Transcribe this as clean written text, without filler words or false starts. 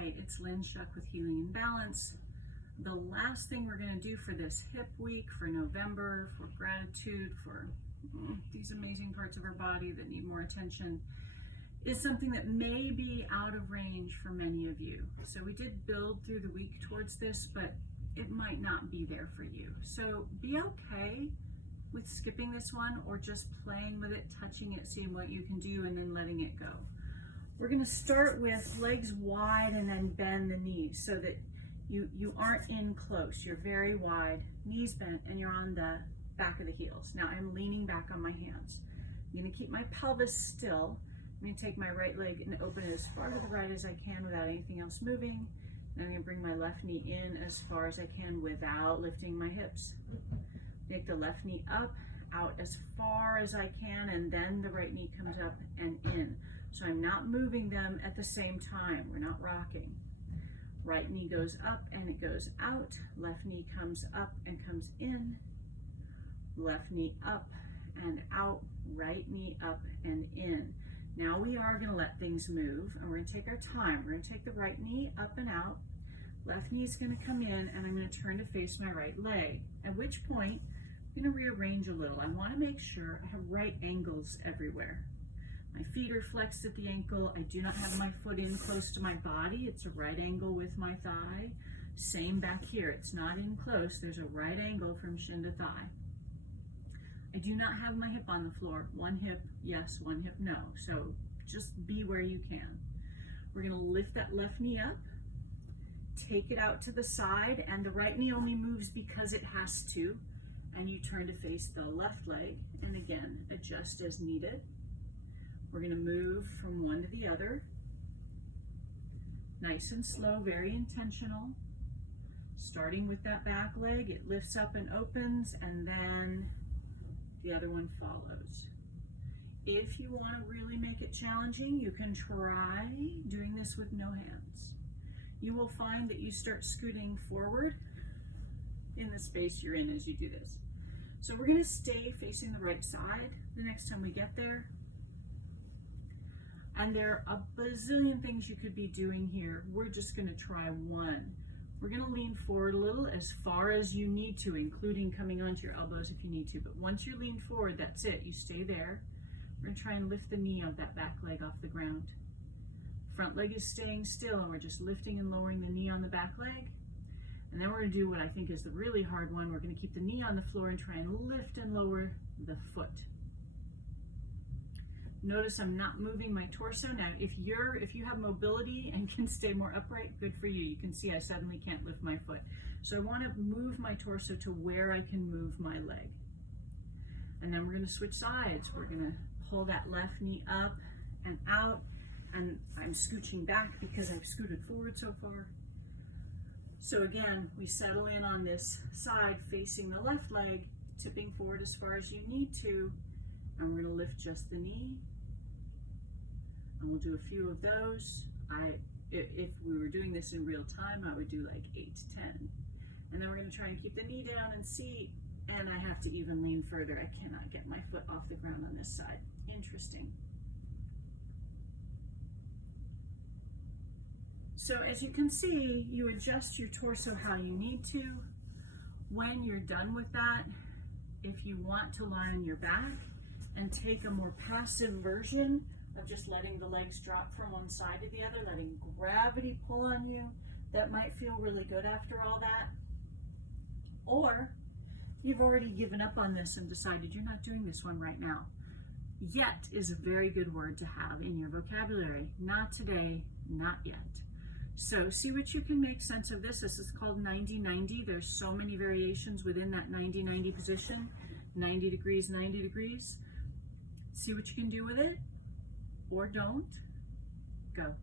Hi, it's Lynn Shuck with Healing and Balance. The last thing we're going to do for this hip week, for November, for gratitude, for these amazing parts of our body that need more attention, is something that may be out of range for many of you. So we did build through the week towards this, but it might not be there for you. So be okay with skipping this one or just playing with it, touching it, seeing what you can do, and then letting it go. We're going to start with legs wide and then bend the knees so that you aren't in close. You're very wide, knees bent, and you're on the back of the heels. Now I'm leaning back on my hands. I'm going to keep my pelvis still. I'm going to take my right leg and open it as far to the right as I can without anything else moving. And I'm going to bring my left knee in as far as I can without lifting my hips. Take the left knee up, out as far as I can, and then the right knee comes up and in. So I'm not moving them at the same time. We're not rocking. Right knee goes up and it goes out. Left knee comes up and comes in. Left knee up and out. Right knee up and in. Now we are going to let things move, and we're going to take our time. We're going to take the right knee up and out. Left knee is going to come in, and I'm going to turn to face my right leg. At which point, I'm going to rearrange a little. I want to make sure I have right angles everywhere. My feet are flexed at the ankle. I do not have my foot in close to my body. It's a right angle with my thigh. Same back here. It's not in close. There's a right angle from shin to thigh. I do not have my hip on the floor. One hip, yes, one hip, no. So just be where you can. We're going to lift that left knee up, take it out to the side, and the right knee only moves because it has to. And you turn to face the left leg, and again, adjust as needed. We're going to move from one to the other. Nice and slow, very intentional. Starting with that back leg, it lifts up and opens, and then the other one follows. If you want to really make it challenging, you can try doing this with no hands. You will find that you start scooting forward in the space you're in as you do this. So we're going to stay facing the right side the next time we get there. And there are a bazillion things you could be doing here. We're just going to try one. We're going to lean forward a little, as far as you need to, including coming onto your elbows if you need to. But once you lean forward, that's it. You stay there. We're going to try and lift the knee of that back leg off the ground. Front leg is staying still, and we're just lifting and lowering the knee on the back leg. And then we're going to do what I think is the really hard one. We're going to keep the knee on the floor and try and lift and lower the foot. Notice I'm not moving my torso. Now, if you have mobility and can stay more upright, good for you. You can see I suddenly can't lift my foot. So I want to move my torso to where I can move my leg. And then we're going to switch sides. We're going to pull that left knee up and out. And I'm scooching back because I've scooted forward so far. So again, we settle in on this side facing the left leg, tipping forward as far as you need to. And we're going to lift just the knee. And we'll do a few of those. If we were doing this in real time, I would do like 8 to 10. And then we're going to try and keep the knee down and see. And I have to even lean further. I cannot get my foot off the ground on this side. Interesting. So as you can see, you adjust your torso how you need to. When you're done with that, if you want to lie on your back and take a more passive version of just letting the legs drop from one side to the other, letting gravity pull on you, that might feel really good after all that. Or you've already given up on this and decided you're not doing this one right now. Yet is a very good word to have in your vocabulary. Not today, not yet. So see what you can make sense of this. This is called 90-90. There's so many variations within that 90-90 position. 90 degrees, 90 degrees. See what you can do with it, or don't. Go.